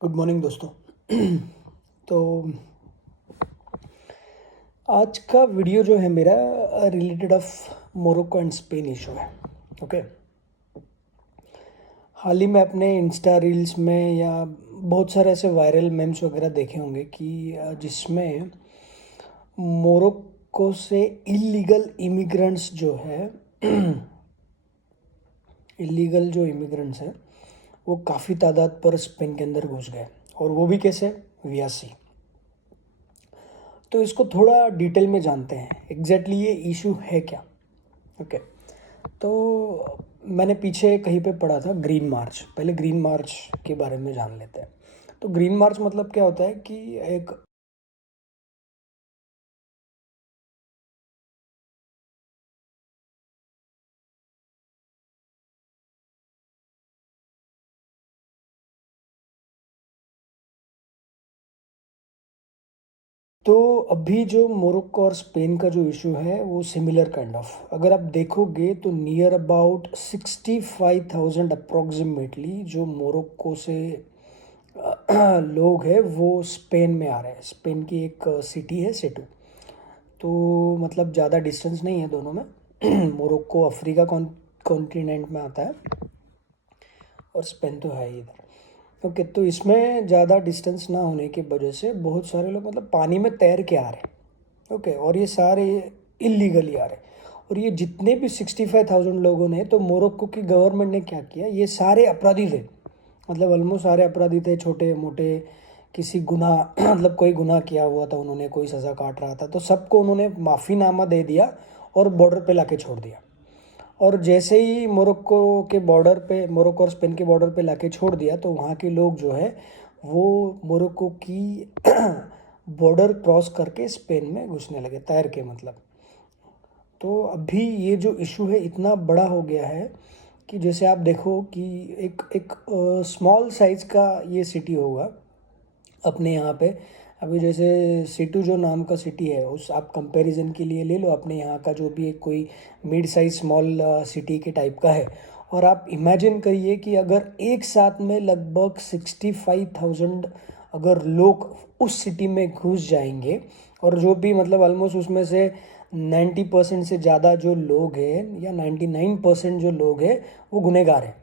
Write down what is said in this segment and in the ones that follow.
Good morning दोस्तों। तो आज का वीडियो जो है मेरा related of Morocco and Spain issue है। ओके। हाल ही में अपने इंस्टा रील्स में या बहुत सारे ऐसे वायरल मेम्स वगैरह देखे होंगे कि जिसमें मोरक्को से इलीगल इमिग्रेंट्स जो है इलीगल जो इमिग्रेंट्स हैं वो काफ़ी तादाद पर स्पेन के अंदर घुस गए, और वो भी कैसे, विया सी। तो इसको थोड़ा डिटेल में जानते हैं एग्जैक्टली ये इशू है क्या। ओके। तो मैंने पीछे कहीं पे पढ़ा था ग्रीन मार्च, पहले ग्रीन मार्च के बारे में जान लेते हैं। तो ग्रीन मार्च मतलब क्या होता है कि एक तो अभी जो मोरक्को और स्पेन का जो इशू है वो सिमिलर काइंड ऑफ, अगर आप देखोगे तो नियर अबाउट 65,000 अप्रोक्सीमेटली जो मोरक्को से लोग हैं वो स्पेन में आ रहे हैं। स्पेन की एक सिटी है सेटू। तो मतलब ज़्यादा डिस्टेंस नहीं है दोनों में। मोरक्को अफ्रीका कॉन्टिनेंट में आता है और स्पेन तो है ही इधर। ओके। तो इसमें ज़्यादा डिस्टेंस ना होने की वजह से बहुत सारे लोग मतलब पानी में तैर के आ रहे हैं। ओके। और ये सारे इलीगली आ रहे हैं। और ये जितने भी 65,000 लोगों ने, तो मोरक्को की गवर्नमेंट ने क्या किया, ये सारे अपराधी थे। मतलब ऑलमोस्ट सारे अपराधी थे, छोटे मोटे, किसी गुनाह मतलब कोई गुनाह किया हुआ था उन्होंने, कोई सज़ा काट रहा था, तो सबको उन्होंने माफ़ीनामा दे दिया और बॉर्डर पे लाके छोड़ दिया। और जैसे ही मोरक्को के बॉर्डर पे, मोरक्को और स्पेन के बॉर्डर पे लाके छोड़ दिया, तो वहाँ के लोग जो है वो मोरक्को की बॉर्डर क्रॉस करके स्पेन में घुसने लगे तैर के, मतलब। तो अभी ये जो इशू है इतना बड़ा हो गया है कि जैसे आप देखो कि एक एक स्मॉल साइज़ का ये सिटी होगा अपने यहाँ पे। अभी जैसे सिटू जो नाम का सिटी है, उस आप कंपैरिजन के लिए ले लो अपने यहाँ का जो भी एक कोई मिड साइज स्मॉल सिटी के टाइप का है, और आप इमेजिन करिए कि अगर एक साथ में लगभग 65,000 अगर लोग उस सिटी में घुस जाएंगे, और जो भी मतलब ऑलमोस्ट उसमें से 90% से ज़्यादा जो लोग हैं या 99% जो लोग हैं वो गुनहगार हैं।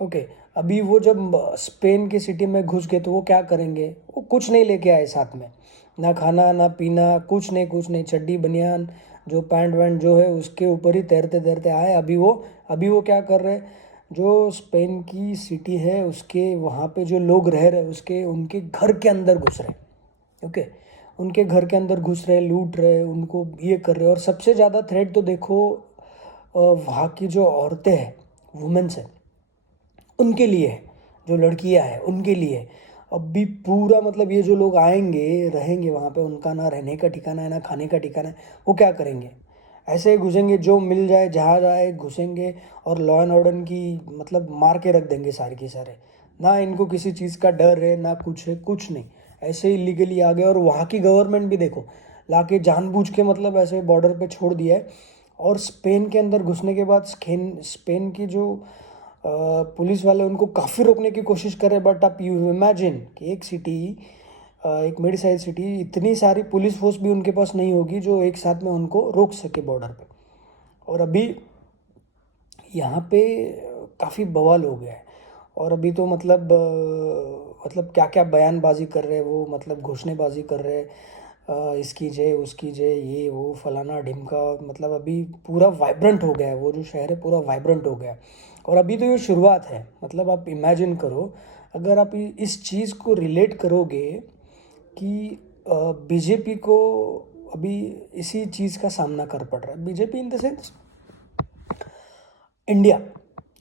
ओके। अभी वो जब स्पेन की सिटी में घुस गए तो वो क्या करेंगे, वो कुछ नहीं लेके आए साथ में, ना खाना ना पीना, कुछ नहीं, चड्डी बनियान जो पैंट वैंट जो है उसके ऊपर ही तैरते तैरते आए। अभी वो क्या कर रहे हैं, जो स्पेन की सिटी है उसके वहाँ पे जो लोग रह रहे उसके उनके घर के अंदर घुस रहे। ओके। उनके घर के अंदर घुस रहे, लूट रहे, उनको ये कर रहे। और सबसे ज़्यादा थ्रेट तो देखो वहाँ की जो औरतें हैं, वुमेन्स हैं, उनके लिए है। जो लड़कियां हैं उनके लिए है। अब भी पूरा मतलब ये जो लोग आएंगे रहेंगे वहाँ पे, उनका ना रहने का ठिकाना है ना खाने का ठिकाना है। वो क्या करेंगे, ऐसे ही घुसेंगे, जो मिल जाए जहाँ जाए घुसेंगे, और लॉ एंड ऑर्डर की मतलब मार के रख देंगे सारे के सारे। ना इनको किसी चीज़ का डर है ना कुछ है, कुछ नहीं, ऐसे ही लीगली आ गए। और वहाँ की गवर्नमेंट भी देखो लाके जानबूझ के मतलब ऐसे बॉर्डर पे छोड़ दिया है। और स्पेन के अंदर घुसने के बाद स्पेन की जो पुलिस वाले उनको काफ़ी रोकने की कोशिश कर रहे हैं। बट आप यू इमेजिन कि एक सिटी, एक मिड साइज सिटी, इतनी सारी पुलिस फोर्स भी उनके पास नहीं होगी जो एक साथ में उनको रोक सके बॉर्डर पे। और अभी यहाँ पे काफ़ी बवाल हो गया है। और अभी तो मतलब क्या क्या बयानबाजी कर रहे हैं वो, मतलब घोषणेबाजी कर रहे हैं, इसकी जय उसकी जय, ये वो फलाना ढिमका। मतलब अभी पूरा वाइब्रेंट हो गया है, वो जो शहर है पूरा वाइब्रेंट हो गया है। और अभी तो ये शुरुआत है। मतलब आप इमेजिन करो, अगर आप इस चीज़ को रिलेट करोगे कि बीजेपी को अभी इसी चीज़ का सामना कर पड़ रहा है। BJP in the sense India,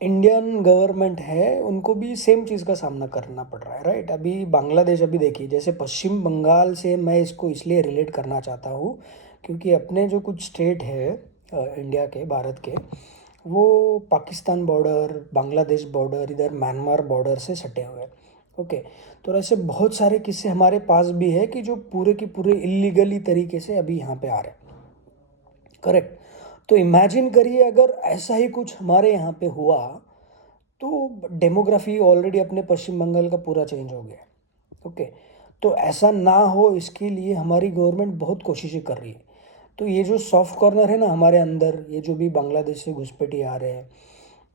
Indian government है, उनको भी सेम चीज़ का सामना करना पड़ रहा है, राइट। अभी बांग्लादेश, अभी देखिए जैसे पश्चिम बंगाल से मैं इसको इसलिए रिलेट करना चाहता हूँ क्योंकि अपने जो कुछ स्टेट है इंडिया के, भारत के, वो पाकिस्तान बॉर्डर, बांग्लादेश बॉर्डर, इधर म्यांमार बॉर्डर से सटे हुए हैं। ओके। तो ऐसे बहुत सारे किस्से हमारे पास भी है कि जो पूरे के पूरे इलीगली तरीके से अभी यहाँ पे आ रहे हैं। करेक्ट। तो इमेजिन करिए अगर ऐसा ही कुछ हमारे यहाँ पे हुआ, तो डेमोग्राफी ऑलरेडी अपने पश्चिम बंगाल का पूरा चेंज हो गया है। ओके। तो ऐसा ना हो इसके लिए हमारी गवर्नमेंट बहुत कोशिशें कर रही है। तो ये जो सॉफ्ट कॉर्नर है ना हमारे अंदर, ये जो भी बांग्लादेश से घुसपैठी आ रहे हैं,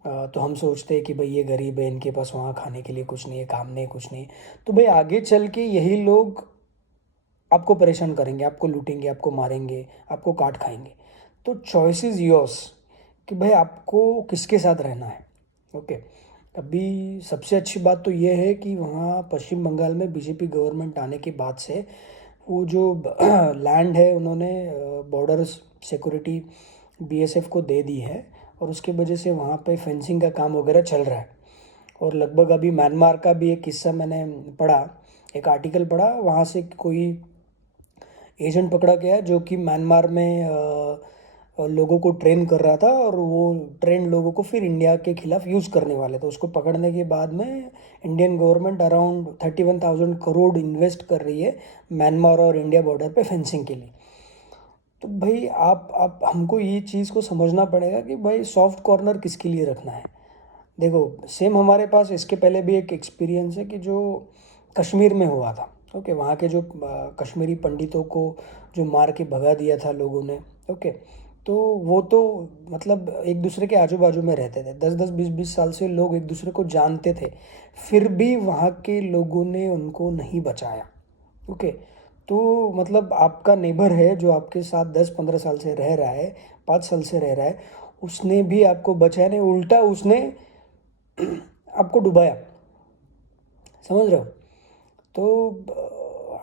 तो हम सोचते हैं कि भाई ये गरीब है, इनके पास वहाँ खाने के लिए कुछ नहीं है, काम नहीं, कुछ नहीं। तो भाई आगे चल के यही लोग आपको परेशान करेंगे, आपको लूटेंगे, आपको मारेंगे, आपको काट खाएंगे। तो चॉइस इज़ योर्स कि भाई आपको किसके साथ रहना है। ओके। अभी सबसे अच्छी बात तो ये है कि वहाँ पश्चिम बंगाल में बीजेपी गवर्नमेंट आने के बाद से वो जो लैंड है उन्होंने बॉर्डर सिक्योरिटी बीएसएफ को दे दी है, और उसके वजह से वहाँ पे फेंसिंग का काम वगैरह चल रहा है। और लगभग अभी म्यांमार का भी एक किस्सा मैंने पढ़ा, एक आर्टिकल पढ़ा, वहाँ से कोई एजेंट पकड़ा गया जो कि म्यांमार में लोगों को ट्रेन कर रहा था, और वो ट्रेन लोगों को फिर इंडिया के खिलाफ यूज़ करने वाले थे। उसको पकड़ने के बाद में Indian government around 31,000 crore invest कर रही है म्यांमार और इंडिया बॉर्डर पे फेंसिंग के लिए। तो भाई आप हमको ये चीज़ को समझना पड़ेगा कि भाई सॉफ्ट कॉर्नर किसके लिए रखना है। देखो, सेम हमारे पास इसके पहले भी एक एक्सपीरियंस है कि जो कश्मीर में हुआ था। ओके, वहाँ के जो कश्मीरी पंडितों को जो मार के भगा दिया था लोगों ने। ओके। तो वो तो मतलब एक दूसरे के आजू बाजू में रहते थे, 10-10 20-20 साल से लोग एक दूसरे को जानते थे, फिर भी वहाँ के लोगों ने उनको नहीं बचाया। ओके। तो मतलब आपका नेबर है जो आपके साथ 10-15 साल से रह रहा है, 5 साल से रह रहा है, उसने भी आपको बचाया नहीं, उल्टा उसने आपको डुबाया। समझ रहे हो? तो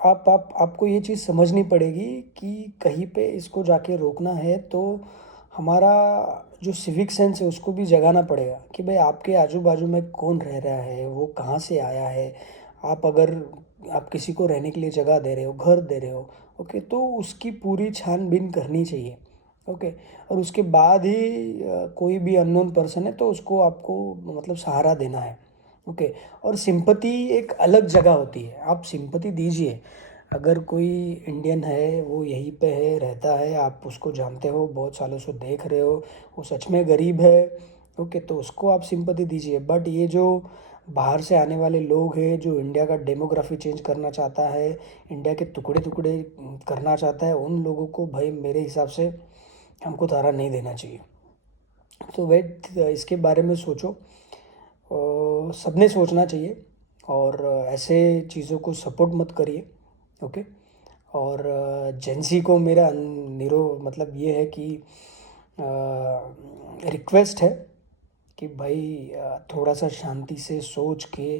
आप आपको ये चीज़ समझनी पड़ेगी कि कहीं पे इसको जाके रोकना है तो हमारा जो सिविक सेंस है उसको भी जगाना पड़ेगा कि भाई आपके आजू बाजू में कौन रह रहा है, वो कहाँ से आया है। आप अगर आप किसी को रहने के लिए जगह दे रहे हो, घर दे रहे हो, ओके, तो उसकी पूरी छानबीन करनी चाहिए। ओके। और उसके बाद ही कोई भी अननोन पर्सन है तो उसको आपको मतलब सहारा देना है। ओके। और सिंपति एक अलग जगह होती है, आप सिंपति दीजिए। अगर कोई इंडियन है, वो यहीं पे है, रहता है, आप उसको जानते हो, बहुत सालों से देख रहे हो, वो सच में गरीब है, ओके, तो उसको आप सिंपति दीजिए। बट ये जो बाहर से आने वाले लोग हैं, जो इंडिया का डेमोग्राफी चेंज करना चाहता है, इंडिया के टुकड़े टुकड़े करना चाहता है, उन लोगों को भाई मेरे हिसाब से हमको तारा नहीं देना चाहिए। तो वेट, इसके बारे में सोचो, सबने सोचना चाहिए, और ऐसे चीज़ों को सपोर्ट मत करिए। ओके। और जेंसी को मेरा मतलब ये है कि रिक्वेस्ट है कि भाई थोड़ा सा शांति से सोच के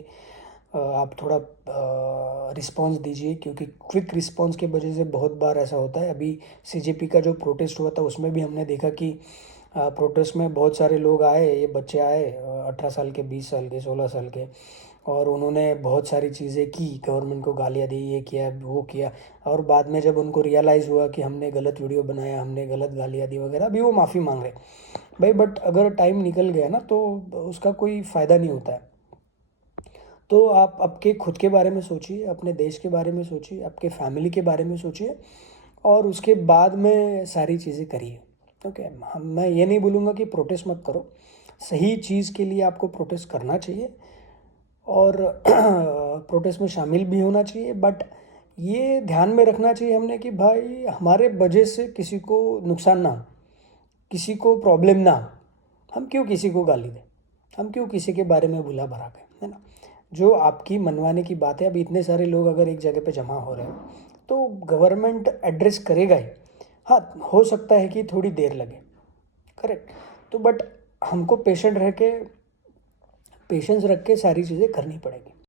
आप थोड़ा रिस्पांस दीजिए, क्योंकि क्विक रिस्पांस की वजह से बहुत बार ऐसा होता है। अभी सीजेपी का जो प्रोटेस्ट हुआ था उसमें भी हमने देखा कि प्रोटेस्ट में बहुत सारे लोग आए, ये बच्चे आए, 18 साल के, 20 साल के, 16 साल के, और उन्होंने बहुत सारी चीज़ें की, गवर्नमेंट को गालियाँ दी, ये किया वो किया। और बाद में जब उनको रियलाइज़ हुआ कि हमने गलत वीडियो बनाया, हमने गलत गालियाँ दी वगैरह, अभी वो माफ़ी मांग रहे भाई। बट अगर टाइम निकल गया ना तो उसका कोई फ़ायदा नहीं होता है। तो आप आपके खुद के बारे में सोचिए, अपने देश के बारे में सोचिए, आपके फैमिली के बारे में सोचिए, और उसके बाद में सारी चीज़ें करिए। ओके। हम मैं ये नहीं बोलूँगा कि प्रोटेस्ट मत करो, सही चीज़ के लिए आपको प्रोटेस्ट करना चाहिए, और प्रोटेस्ट में शामिल भी होना चाहिए। बट ये ध्यान में रखना चाहिए हमने कि भाई हमारे वजह से किसी को नुकसान ना हो, किसी को प्रॉब्लम ना हो। हम क्यों किसी को गाली दें, हम क्यों किसी के बारे में बुला भला कहें, है ना? जो आपकी मनवाने की बात है, अब इतने सारे लोग अगर एक जगह पे जमा हो रहे हैं तो गवर्नमेंट एड्रेस करेगा ही। हाँ, हो सकता है कि थोड़ी देर लगे, करेक्ट। तो बट हमको पेशेंस रख के सारी चीज़ें करनी पड़ेगी।